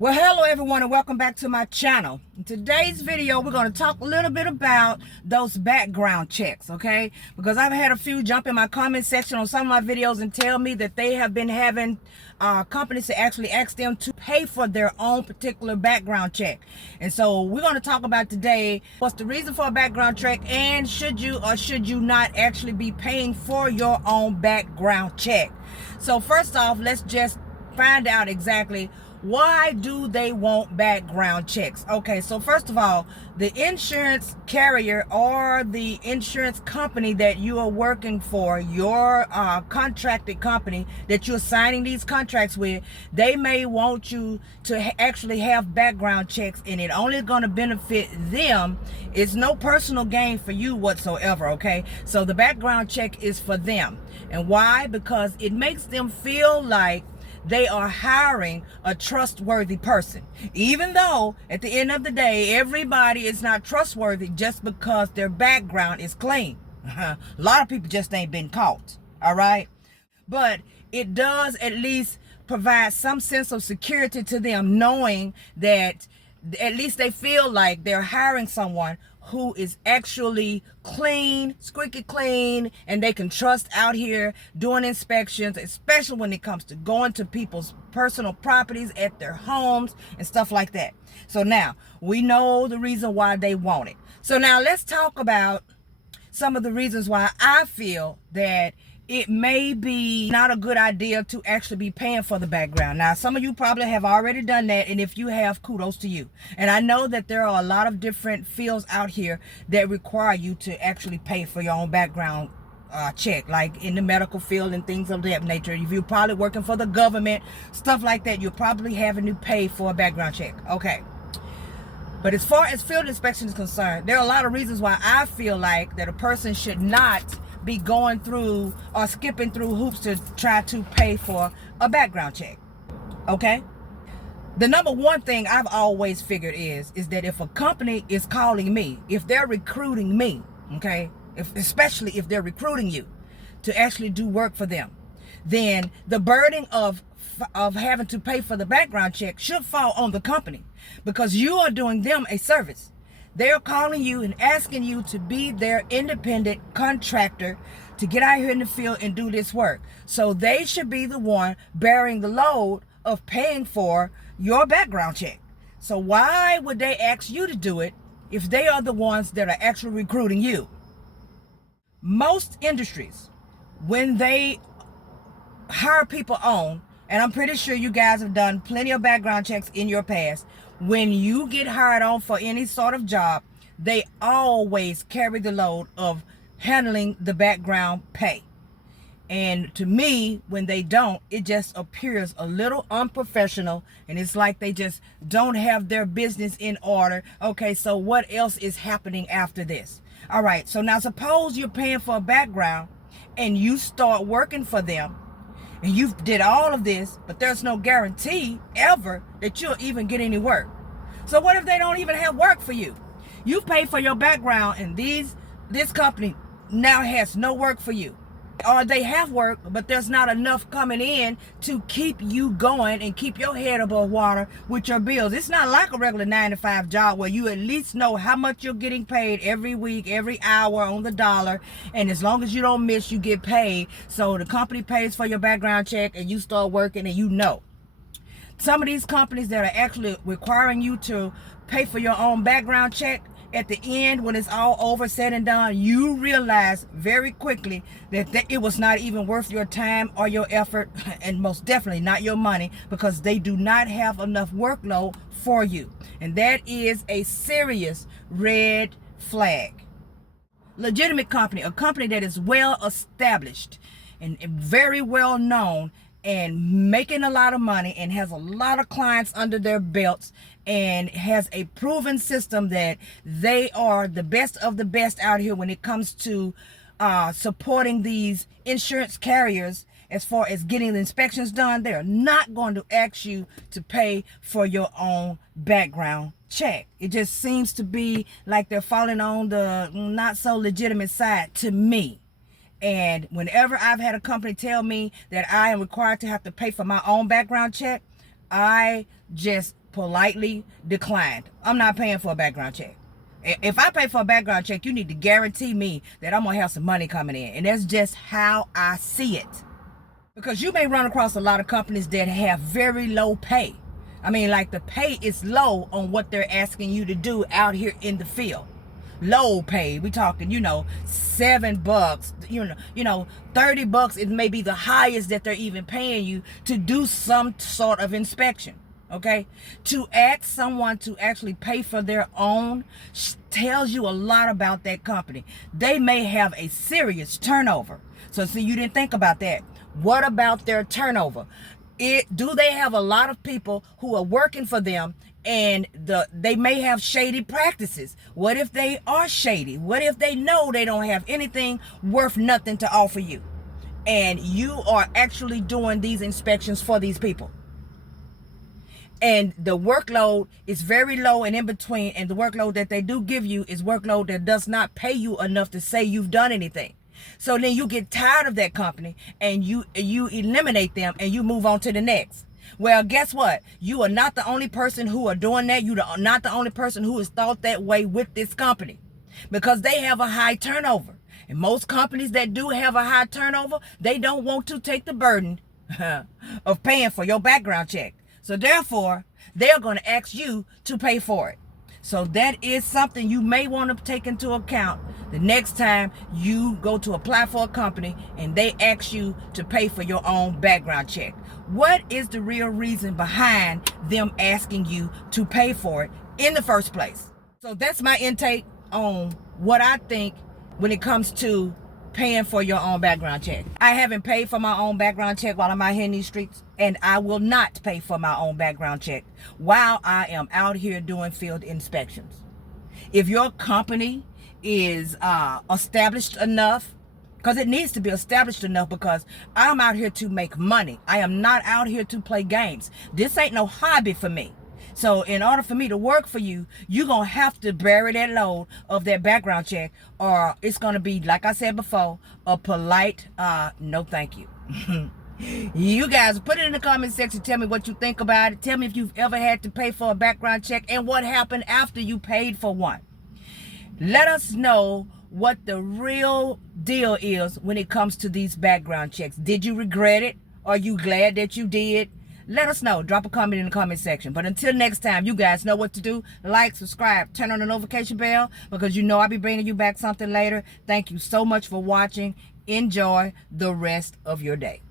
Well, hello everyone and welcome back to my channel. In today's video, we're going to talk a little bit about those background checks, okay? Because I've had a few jump in my comment section on some of my videos and tell me that they have been having companies to actually ask them to pay for their own particular background check. And so we're going to talk about today what's the reason for a background check, and should you or should you not actually be paying for your own background check. So first off, let's just find out exactly why do they want background checks. Okay, so first of all, the insurance carrier or the insurance company that you are working for, your contracted company that you're signing these contracts with, they may want you to actually have background checks, and it only going to benefit them. It's no personal gain for you whatsoever. Okay, so the background check is for them. And why? Because it makes them feel like they are hiring a trustworthy person, even though at the end of the day everybody is not trustworthy just because their background is clean. A lot of people just ain't been caught, all right? But it does at least provide some sense of security to them, knowing that at least they feel like they're hiring someone who is actually clean, squeaky clean, and they can trust out here doing inspections, especially when it comes to going to people's personal properties at their homes and stuff like that. So now we know the reason why they want it. So now let's talk about some of the reasons why I feel that it may be not a good idea to actually be paying for the background. Now, some of you probably have already done that, and if you have, kudos to you. And I know that there are a lot of different fields out here that require you to actually pay for your own background check, like in the medical field and things of that nature. If you're probably working for the government, stuff like that, you're probably having to pay for a background check. Okay. But as far as field inspection is concerned, there are a lot of reasons why I feel like that a person should not be going through or skipping through hoops to try to pay for a background check. Okay? The number one thing I've always figured is that if a company is calling me, if they're recruiting me, okay, especially if they're recruiting you to actually do work for them, then the burden of having to pay for the background check should fall on the company, because you are doing them a service. They're calling you and asking you to be their independent contractor to get out here in the field and do this work. So they should be the one bearing the load of paying for your background check. So why would they ask you to do it if they are the ones that are actually recruiting you? Most industries, when they hire people on, and I'm pretty sure you guys have done plenty of background checks in your past, when you get hired on for any sort of job, they always carry the load of handling the background pay. And to me, when they don't, it just appears a little unprofessional, and it's like they just don't have their business in order. Okay, so what else is happening after this? All right, so now suppose you're paying for a background and you start working for them, and you did all of this, but there's no guarantee ever that you'll even get any work. So what if they don't even have work for you? You paid for your background, and this company now has no work for you. Or they have work, but there's not enough coming in to keep you going and keep your head above water with your bills. It's not like a regular 9-to-5 job where you at least know how much you're getting paid every week, every hour on the dollar. And as long as you don't miss, you get paid. So the company pays for your background check and you start working, and you know. Some of these companies that are actually requiring you to pay for your own background check, at the end, when it's all over, said and done, you realize very quickly that it was not even worth your time or your effort, and most definitely not your money, because they do not have enough workload for you. And that is a serious red flag. Legitimate company, a company that is well established and very well known and making a lot of money and has a lot of clients under their belts and has a proven system that they are the best of the best out here when it comes to supporting these insurance carriers as far as getting the inspections done, they're not going to ask you to pay for your own background check. It just seems to be like they're falling on the not so legitimate side to me. And whenever I've had a company tell me that I am required to have to pay for my own background check, I just politely declined. I'm not paying for a background check. If I pay for a background check, you need to guarantee me that I'm going to have some money coming in. And that's just how I see it. Because you may run across a lot of companies that have very low pay. I mean, like, the pay is low on what they're asking you to do out here in the field. Low pay. We talking, $7, $30 is maybe the highest that they're even paying you to do some sort of inspection. Okay, to ask someone to actually pay for their own tells you a lot about that company. They may have a serious turnover. So see, you didn't think about that. What about their turnover? Do they have a lot of people who are working for them, and they may have shady practices? What if they are shady? What if they know they don't have anything worth nothing to offer you, and you are actually doing these inspections for these people? And the workload is very low and in between, and the workload that they do give you is workload that does not pay you enough to say you've done anything. So then you get tired of that company and you eliminate them and you move on to the next. Well, guess what? You are not the only person who are doing that. You are not the only person who is thought that way with this company, because they have a high turnover. And most companies that do have a high turnover, they don't want to take the burden of paying for your background check. So therefore, they're going to ask you to pay for it. So that is something you may want to take into account the next time you go to apply for a company and they ask you to pay for your own background check. What is the real reason behind them asking you to pay for it in the first place? So that's my intake on what I think when it comes to paying for your own background check. I haven't paid for my own background check while I'm out here in these streets, and I will not pay for my own background check while I am out here doing field inspections. If your company is established enough, because it needs to be established enough, because I'm out here to make money. I am not out here to play games. This ain't no hobby for me. So in order for me to work for you, you're going to have to bury that load of that background check, or it's going to be, like I said before, a polite no thank you. You guys put it in the comment section. Tell me what you think about it. Tell me if you've ever had to pay for a background check and what happened after you paid for one. Let us know what the real deal is when it comes to these background checks. Did you regret it? Are you glad that you did? Let us know. Drop a comment in the comment section. But until next time, you guys know what to do. Like, subscribe, turn on the notification bell, because you know I'll be bringing you back something later. Thank you so much for watching. Enjoy the rest of your day.